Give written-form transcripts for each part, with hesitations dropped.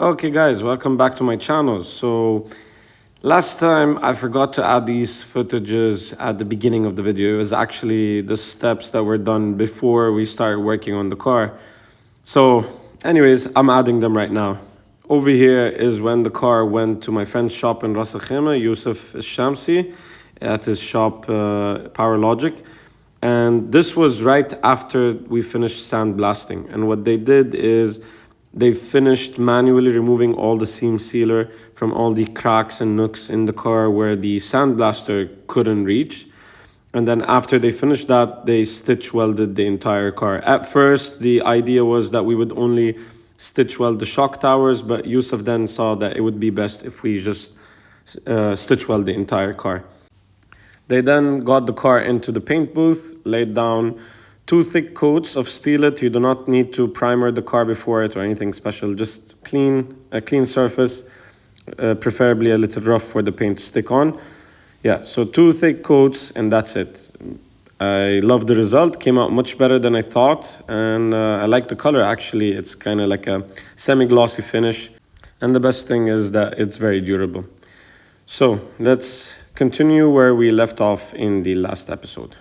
Okay guys, welcome back to my channel. So last time I forgot to add these footages at the beginning of the video. It was actually the steps that were done before we started working on the car. So anyways, I'm adding them right now. Over here is when the car went to my friend's shop in Ras Al Khaimah, Yusuf Shamsi, at his shop Power Logic. And this was right after we finished sandblasting. And what they did is they finished manually removing all the seam sealer from all the cracks and nooks in the car where the sandblaster couldn't reach. And then after they finished that, they stitch welded the entire car. At first, the idea was that we would only stitch weld the shock towers, but Yusuf then saw that it would be best if we just stitch weld the entire car. They then got the car into the paint booth, laid down 2 thick coats of Steelit. You do not need to primer the car before it or anything special, just a clean surface, preferably a little rough for the paint to stick on. Yeah, so 2 thick coats and that's it. I love the result, came out much better than I thought, and I like the color actually. It's kind of like a semi-glossy finish, and the best thing is that it's very durable. So let's continue where we left off in the last episode.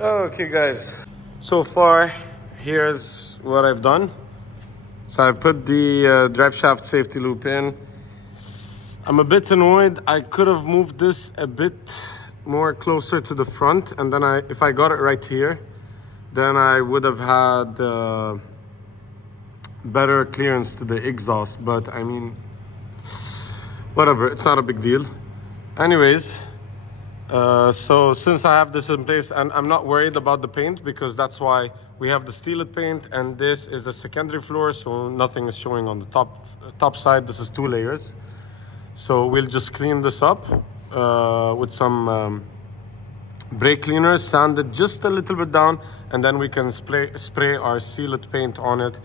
Okay guys, so far here's what I've done. So I've put the drive shaft safety loop in. I'm a bit annoyed. I could have moved this a bit more closer to the front, and then if I got it right here, then I would have had better clearance to the exhaust. But I mean, whatever, it's not a big deal. Anyways, so since I have this in place, and I'm not worried about the paint because that's why we have the Steelit paint, and this is a secondary floor, so nothing is showing on the top side. This is 2 layers. So we'll just clean this up with some brake cleaner, sand it just a little bit down, and then we can spray our Steelit paint on it.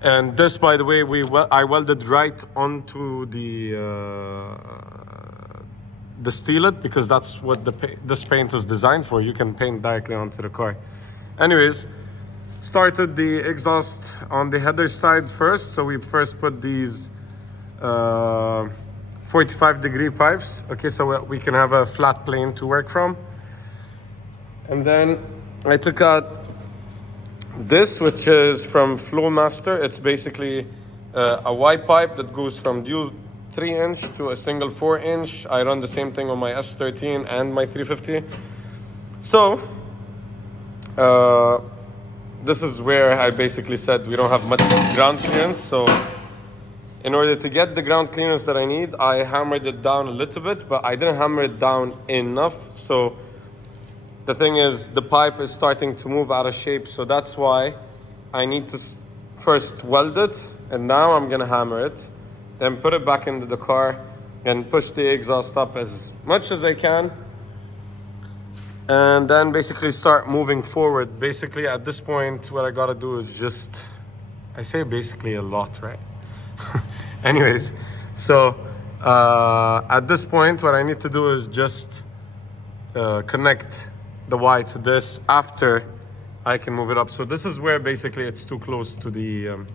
And this, by the way, I welded right onto the Steelit because that's what this paint is designed for. You can paint directly onto the car. Anyways, started the exhaust on the header side first. So we first put these 45-degree pipes, okay, so we can have a flat plane to work from. And then I took out this, which is from Flowmaster. It's basically a Y pipe that goes from dual 3-inch to a single 4-inch. I run the same thing on my S13 and my 350. So this is where I basically said we don't have much ground clearance. So in order to get the ground clearance that I need, I hammered it down a little bit, but I didn't hammer it down enough. So the thing is, the pipe is starting to move out of shape. So that's why I need to first weld it. And now I'm gonna hammer it, then put it back into the car and push the exhaust up as much as I can. And then basically start moving forward. Basically at this point, what I gotta do is just, I say basically a lot, right? Anyways, so at this point, what I need to do is just connect the Y to this after I can move it up. So this is where basically it's too close to the,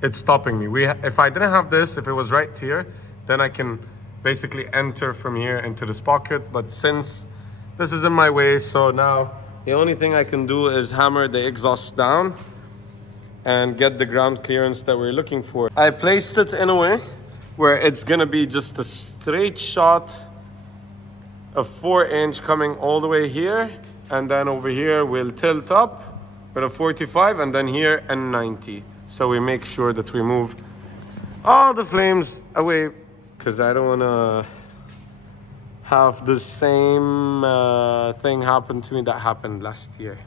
it's stopping me. If I didn't have this, if it was right here, then I can basically enter from here into this pocket. But since this is in my way, so now the only thing I can do is hammer the exhaust down and get the ground clearance that we're looking for. I placed it in a way where it's gonna be just a straight shot of 4-inch coming all the way here, and then over here we'll tilt up with a 45, and then here a 90. So we make sure that we move all the flames away, because I don't wanna have the same thing happen to me that happened last year.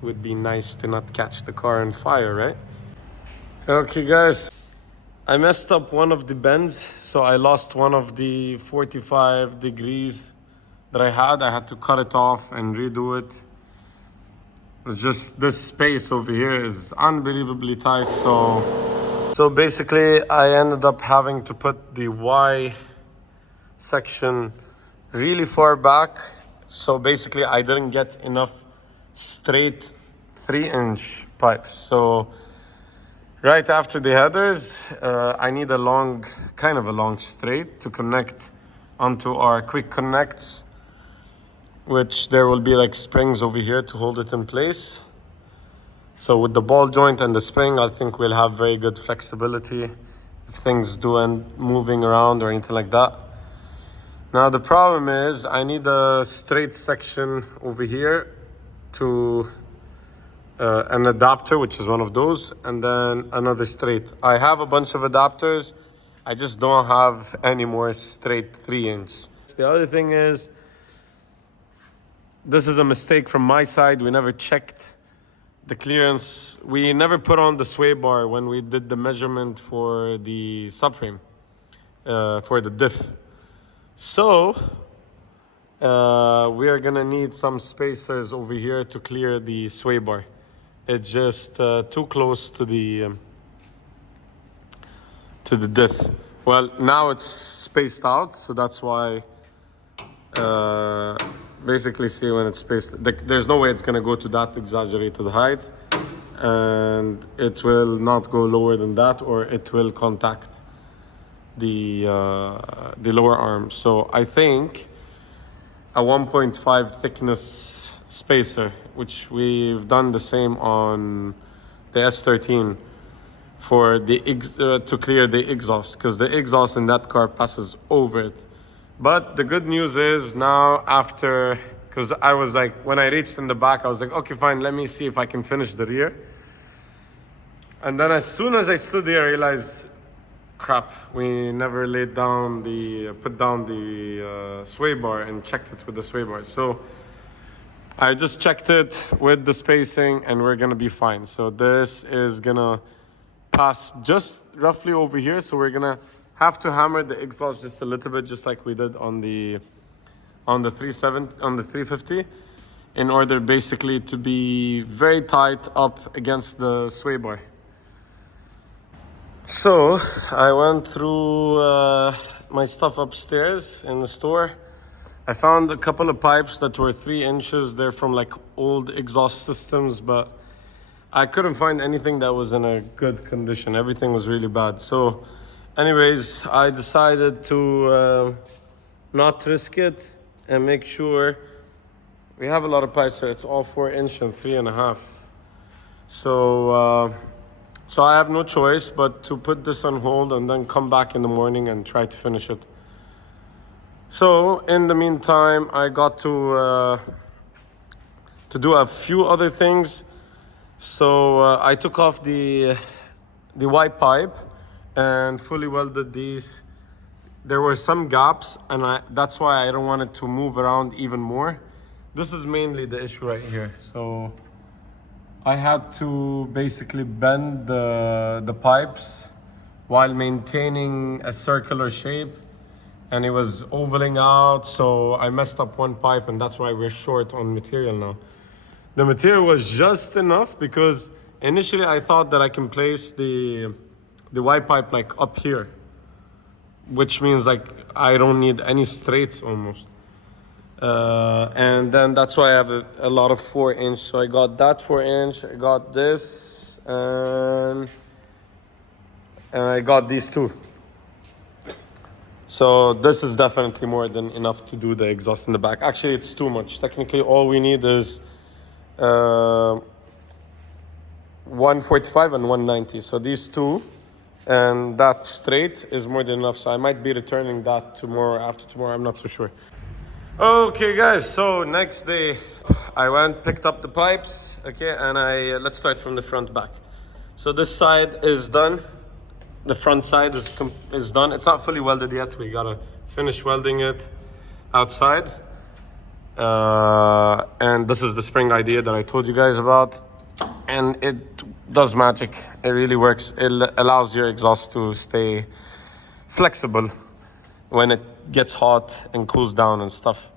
Would be nice to not catch the car on fire, right? Okay guys, I messed up one of the bends, so I lost one of the 45 degrees that I had to cut it off and redo it. It's just this space over here is unbelievably tight, so basically I ended up having to put the Y section really far back. So basically I didn't get enough straight 3-inch pipes. So Right after the headers, I need a long, kind of a long straight to connect onto our quick connects, which there will be like springs over here to hold it in place. So with the ball joint and the spring, I think we'll have very good flexibility if things do end moving around or anything like that. Now the problem is I need a straight section over here to an adapter, which is one of those, and then another straight. I have a bunch of adapters. I just don't have any more straight 3-inch. The other thing is, this is a mistake from my side. We never checked the clearance. We never put on the sway bar when we did the measurement for the subframe, for the diff. So we are gonna need some spacers over here to clear the sway bar. It's just too close to the diff. Well, now it's spaced out, so that's why basically see when it's spaced. There's no way it's gonna go to that exaggerated height, and it will not go lower than that, or it will contact the lower arm. So I think a 1.5 thickness spacer, which we've done the same on the S13 for the to clear the exhaust, because the exhaust in that car passes over it. But the good news is now, after, because I was like, when I reached in the back, I was like, okay, fine, let me see if I can finish the rear. And then as soon as I stood there, I realized, crap, we never laid down put down the sway bar and checked it with the sway bar. So I just checked it with the spacing and we're gonna be fine. So this is gonna pass just roughly over here. So we're gonna have to hammer the exhaust just a little bit, just like we did on the 350, in order basically to be very tight up against the sway bar. So I went through my stuff upstairs in the store. I found a couple of pipes that were 3 inches. They're from like old exhaust systems, but I couldn't find anything that was in a good condition. Everything was really bad. So anyways, I decided to not risk it and make sure we have a lot of pipes here. It's all 4-inch and 3.5. So I have no choice but to put this on hold and then come back in the morning and try to finish it. So in the meantime, I got to do a few other things. So I took off the Y pipe and fully welded these. There were some gaps, and that's why I don't want it to move around even more. This is mainly the issue right here. So I had to basically bend the pipes while maintaining a circular shape, and it was ovaling out, so I messed up one pipe, and that's why we're short on material now. The material was just enough, because initially I thought that I can place the Y pipe like up here, which means like I don't need any straights almost. And then that's why I have a lot of 4-inch. So I got that 4-inch, I got this, and I got these two. So this is definitely more than enough to do the exhaust in the back. Actually, it's too much. Technically, all we need is 145 and 190. So these two and that straight is more than enough. So I might be returning that tomorrow, after tomorrow, I'm not so sure. Okay guys, so next day I went, picked up the pipes, okay, and let's start from the front back. So this side is done. The front side is done. It's not fully welded yet. We gotta finish welding it outside. And this is the spring idea that I told you guys about. And it does magic. It really works. It allows your exhaust to stay flexible when it gets hot and cools down and stuff.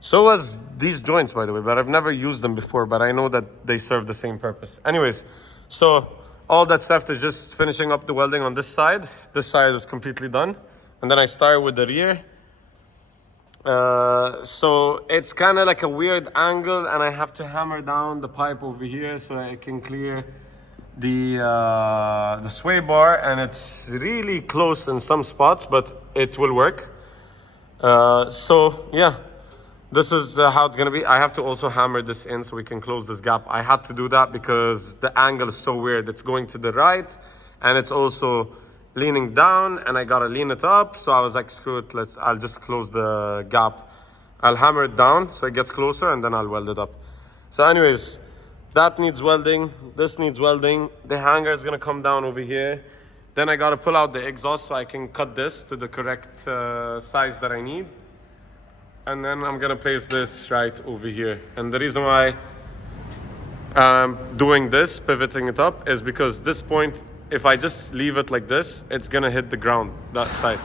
So was these joints, by the way, but I've never used them before, but I know that they serve the same purpose. Anyways, so all that's left is just finishing up the welding on this side. This side is completely done. And then I start with the rear. So it's kind of like a weird angle, and I have to hammer down the pipe over here so I can clear the sway bar, and it's really close in some spots, but it will work. So yeah, this is how it's gonna be. I have to also hammer this in so we can close this gap. I had to do that because the angle is so weird. It's going to the right and it's also leaning down, and I gotta lean it up. So I was like, screw it, I'll just close the gap. I'll hammer it down so it gets closer, and then I'll weld it up. So anyways, that needs welding, this needs welding. The hanger is gonna come down over here. Then I gotta pull out the exhaust so I can cut this to the correct size that I need. And then I'm gonna place this right over here. And the reason why I'm doing this, pivoting it up, is because this point, if I just leave it like this, it's gonna hit the ground, that side.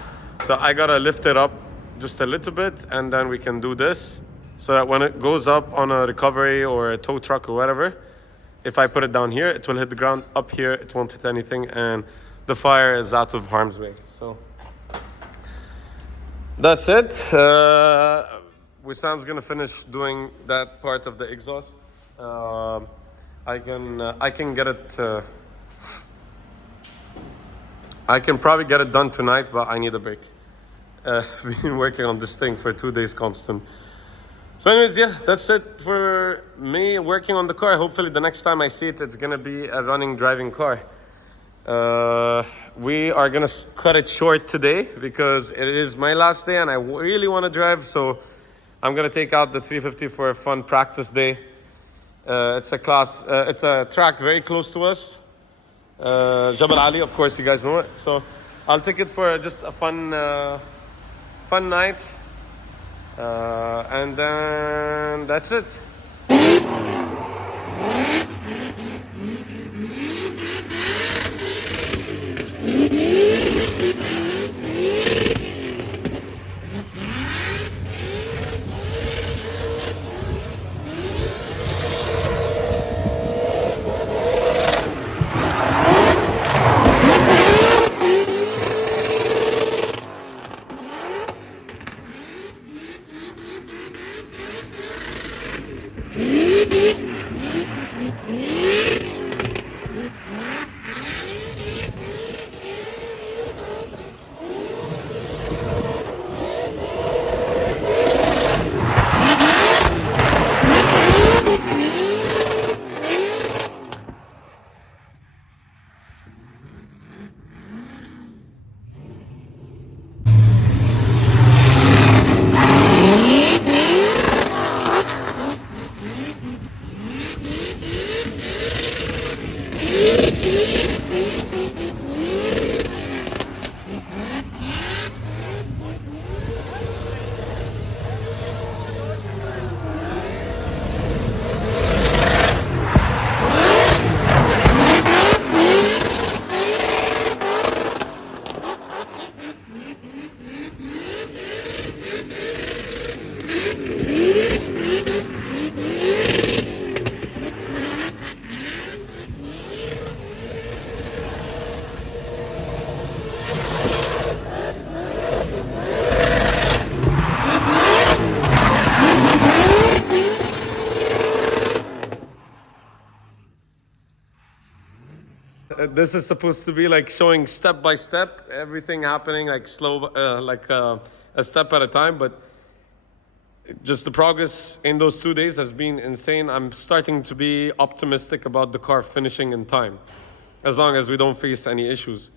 So I gotta lift it up just a little bit, and then we can do this so that when it goes up on a recovery or a tow truck or whatever, if I put it down here, it will hit the ground. Up here, it won't hit anything, and the fire is out of harm's way. So that's it. Wissam's gonna finish doing that part of the exhaust. I can get it. I can probably get it done tonight, but I need a break. We've been working on this thing for 2 days constant. So anyways, yeah, that's it for me working on the car. Hopefully the next time I see it, it's gonna be a running, driving car. We are gonna cut it short today because it is my last day and I really want to drive. So I'm gonna take out the 350 for a fun practice day. It's a track very close to us. Jabal Ali, of course, you guys know it. So I'll take it for just a fun night. And then that's it. This is supposed to be like showing step by step, everything happening like slow, a step at a time. But just the progress in those 2 days has been insane. I'm starting to be optimistic about the car finishing in time, as long as we don't face any issues.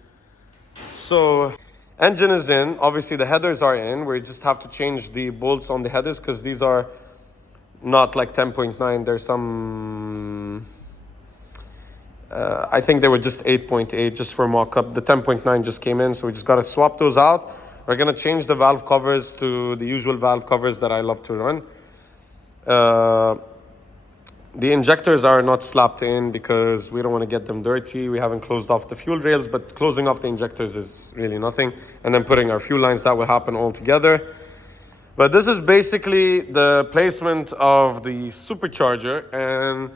So engine is in, obviously the headers are in. We just have to change the bolts on the headers because these are not like 10.9. There's some, I think they were just 8.8 just for mock-up. The 10.9 just came in, so we just got to swap those out. We're going to change the valve covers to the usual valve covers that I love to run. The injectors are not slapped in because we don't want to get them dirty. We haven't closed off the fuel rails, but closing off the injectors is really nothing. And then putting our fuel lines, that will happen all together. But this is basically the placement of the supercharger, and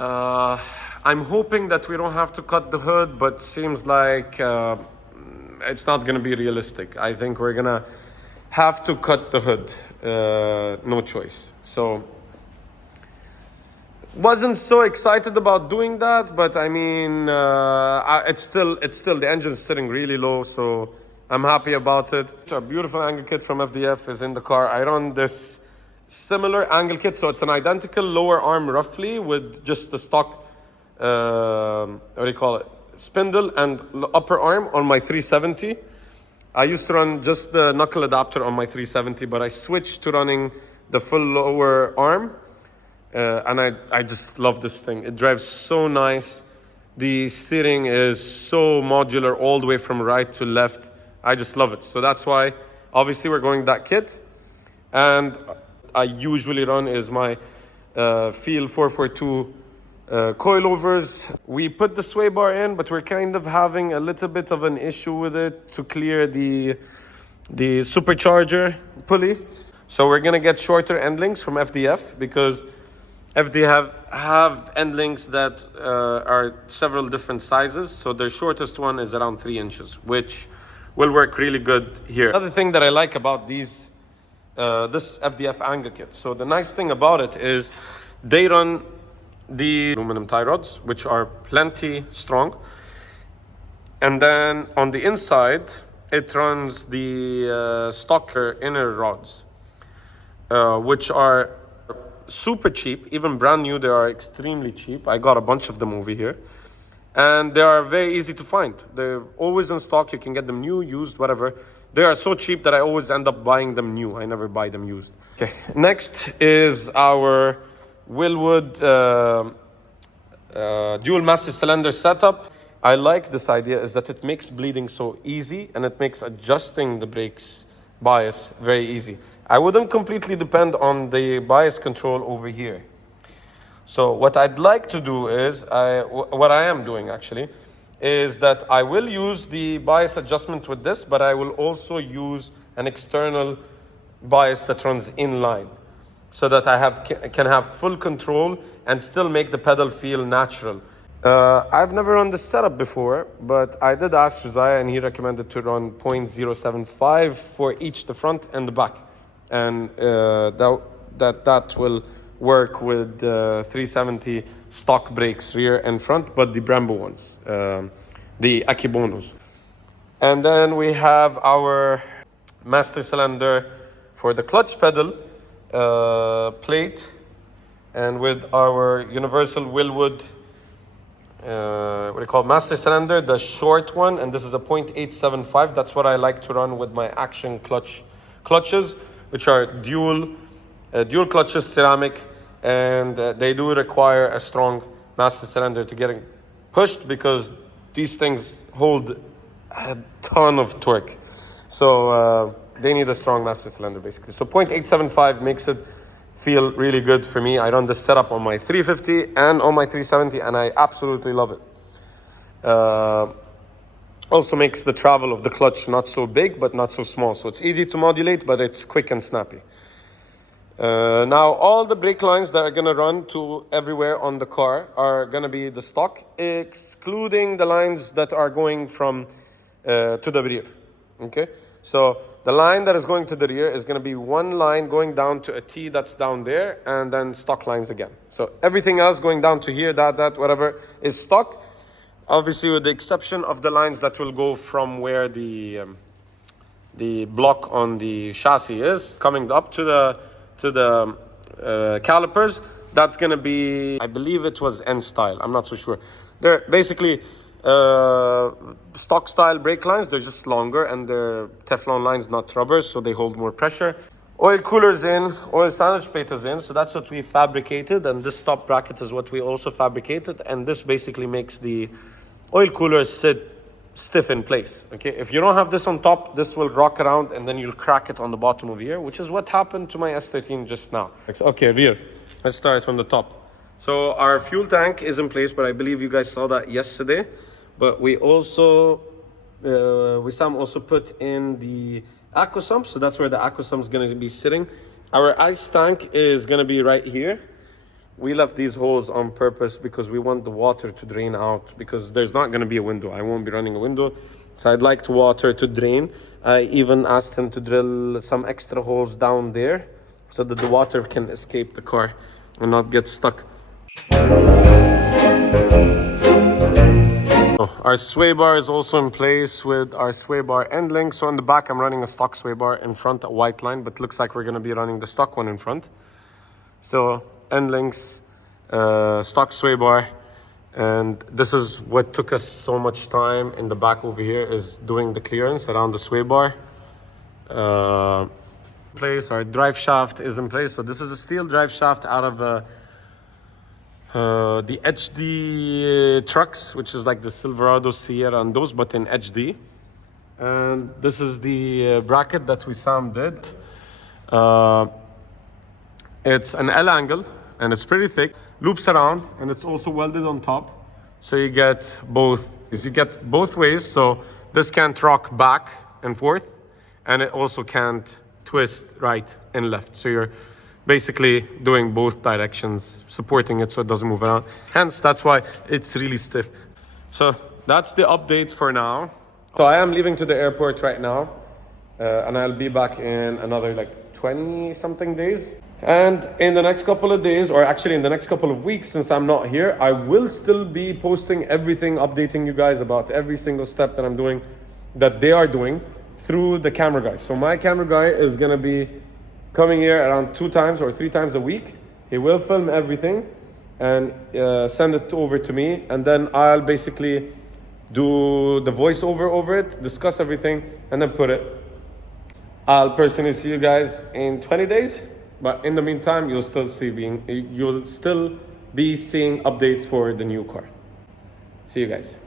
I'm hoping that we don't have to cut the hood, but seems like it's not going to be realistic. I think we're going to have to cut the hood, no choice. So Wasn't so excited about doing that, but I mean, it's still the engine's sitting really low, so I'm happy about it. A beautiful angle kit from FDF is in the car. I run this similar angle kit, so it's an identical lower arm roughly with just the stock, what do you call it, spindle and upper arm on my 370. I used to run just the knuckle adapter on my 370, but I switched to running the full lower arm. And I just love this thing. It drives so nice. The steering is so modular all the way from right to left. I just love it. So that's why, obviously, we're going that kit. And I usually run is my Feel 442 coilovers. We put the sway bar in, but we're kind of having a little bit of an issue with it to clear the supercharger pulley. So we're gonna get shorter end links from FDF because FDF have end links that are several different sizes. So their shortest one is around 3 inches, which will work really good here. Another thing that I like about this FDF angle kit. So the nice thing about it is they run the aluminum tie rods, which are plenty strong. And then on the inside, it runs the stock inner rods, which are super cheap. Even brand new, they are extremely cheap. I got a bunch of them over here. And they are very easy to find. They're always in stock. You can get them new, used, whatever. They are so cheap that I always end up buying them new. I never buy them used. Okay, next is our Willwood dual master cylinder setup. I like this idea is that it makes bleeding so easy and it makes adjusting the brakes bias very easy. I wouldn't completely depend on the bias control over here. So what I'd like to do is, what I am doing actually, is that I will use the bias adjustment with this, but I will also use an external bias that runs in line so that I can have full control and still make the pedal feel natural. I've never run this setup before, but I did ask Josiah and he recommended to run 0.075 for each the front and the back. And that will work with 370 stock brakes rear and front, but the Brembo ones, the Akibonos. And then we have our master cylinder for the clutch pedal plate, and with our universal Willwood what do you call master cylinder, the short one, and this is a 0.875. That's what I like to run with my action clutches, which are dual clutches, ceramic, and they do require a strong master cylinder to get pushed because these things hold a ton of torque. So they need a strong master cylinder basically. So 0.875 makes it feel really good for me. I run this setup on my 350 and on my 370 and I absolutely love it. Also makes the travel of the clutch not so big but not so small. So it's easy to modulate, but it's quick and snappy. Now all the brake lines that are gonna run to everywhere on the car are gonna be the stock, excluding the lines that are going from to the rear. Okay, so the line that is going to the rear is going to be one line going down to a T that's down there, and then stock lines again. So everything else going down to here, that, whatever, is stock. Obviously, with the exception of the lines that will go from where the block on the chassis is, coming up to the calipers. That's going to be, I believe it was N style. I'm not so sure. They're basically stock style brake lines. They're just longer and they're Teflon lines, not rubber, so they hold more pressure. Oil coolers in, oil sandwich plate is in, so that's what we fabricated, and this top bracket is what we also fabricated, and this basically makes the oil coolers sit stiff in place. Okay, if you don't have this on top, this will rock around and then you'll crack it on the bottom of here, which is what happened to my S13 just now. Okay, rear. Let's start from the top. So our fuel tank is in place, but I believe you guys saw that yesterday. But we also, Wissam also put in the aqua sump, so that's where the aqua sump is going to be sitting. Our ice tank is going to be right here. We left these holes on purpose because we want the water to drain out, because there's not going to be a window. I won't be running a window, so I'd like the water to drain. I even asked him to drill some extra holes down there so that the water can escape the car and not get stuck Our sway bar is also in place with our sway bar end link. So on the back, I'm running a stock sway bar, in front a white line, but looks like we're gonna be running the stock one in front. So end links, stock sway bar, and this is what took us so much time in the back over here, is doing the clearance around the sway bar. Place, our drive shaft is in place. So this is a steel drive shaft out of the HD trucks, which is like the Silverado, Sierra, and those, but in HD. And this is the bracket that Wissam did. It's an L angle, and it's pretty thick. Loops around, and it's also welded on top. So you get both. You get both ways. So this can't rock back and forth, and it also can't twist right and left. So you're basically doing both directions, supporting it so it doesn't move around. Hence, that's why it's really stiff. So that's the update for now. So I am leaving to the airport right now, and I'll be back in another like 20 something days. And in the next couple of days, or actually in the next couple of weeks, since I'm not here, I will still be posting everything, updating you guys about every single step that I'm doing, that they are doing, through the camera guy. So my camera guy is gonna be coming here around 2 times or 3 times a week. He will film everything and send it over to me, and then I'll basically do the voiceover over it, discuss everything, and then put it. I'll personally see you guys in 20 days, but in the meantime, you'll still be seeing updates for the new car. See you guys.